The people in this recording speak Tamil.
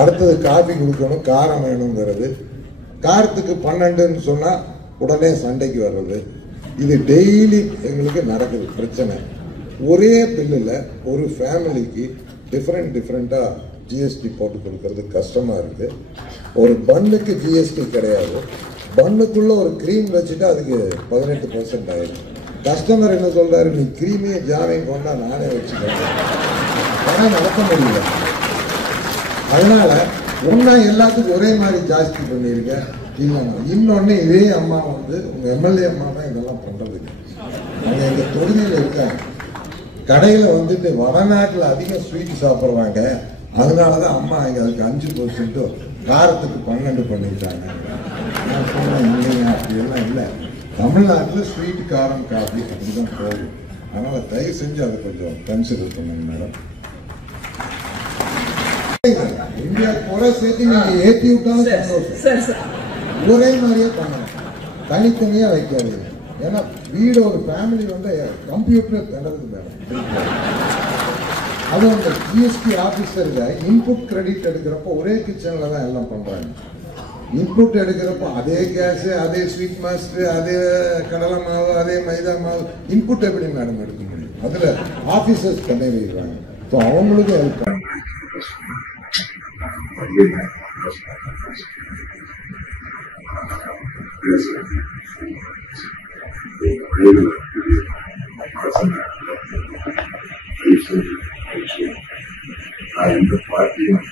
அடுத்தது காஃபி கொடுக்கணும், காரம் வேணுங்கிறது. காரத்துக்கு 12ன்னு சொன்னா உடனே சண்டைக்கு வர்றது. இது டெய்லி எங்களுக்கு நடக்குது பிரச்சனை. ஒரே பில்லுல ஒரு ஃபேமிலிக்கு டிஃப்ரெண்டா ஜிஎஸ்டி போட்டு கொடுக்கறது கஷ்டமா இருக்கு. ஒரு பன்னுக்கு ஜிஎஸ்டி கிடையாது. பன்னுக்குள்ள ஒரு கிரீம் வச்சுட்டு அதுக்கு 18% ஆயிடும். கஸ்டமர் என்ன சொல்றாரு, நீ கிரீமே ஜாமையும் கொண்டா நானே வச்சுக்கிறேன். ஆனால் நடத்த முடியல. அதனால ஒன்னா எல்லாத்துக்கும் ஒரே மாதிரி ஜாஸ்தி பண்ணியிருக்கேன். இன்னொன்னு இதே அம்மா வந்து உங்க எம்எல்ஏ அம்மா தான் இதெல்லாம் பண்றது. அவங்க எங்க தொகுதியில் இருக்காங்க. கடையில வந்துட்டு வடநாட்டில் அதிகம் ஸ்வீட் சாப்பிட்றாங்க. அதனாலதான் அம்மா இங்க அதுக்கு 5% காரத்துக்கு 12 பண்ணிட்டாங்க. நான் சொன்னேன் இல்லைங்க, அப்படியெல்லாம் இல்லை. தமிழ்நாட்டில் ஸ்வீட், காரம், காஃபி அப்படிதான் போகுது. அதனால தயவு செஞ்சு அதை கொஞ்சம் கன்சிடர் பண்ணுங்க மேடம். இந்தியா குறை சேர்த்து நீங்க ஏற்றி விட்டாலும் சந்தோஷம். ஒரே மாதிரியே பண்ணணும், தனித்தனியா வைக்காதீங்க. ஏன்னா வீடு ஒரு ஃபேமிலி வந்து கம்ப்யூட்டர் தண்டது மேடம். அது அந்த ஜிஎஸ்டி ஆபீசருக்கு இன்புட் கிரெடிட் எடுக்கிறப்ப ஒரே கிச்சன்ல தான் எல்லாம் பண்றாங்க. இன்புட் எடுக்கிறப்ப அதே கேஸ், அதே ஸ்வீட் மாஸ்டர், அதே கடலை மாவு, அதே மைதா மாவு, இன்புட் எப்படி மேடம் எடுக்க முடியும்? அதுல ஆபீசர்ஸ் பண்ணி வைக்கிறாங்க. ஸோ அவங்களுக்கும் ஹெல்ப் பண்ணுங்க. இந்த பார்ட்டியும்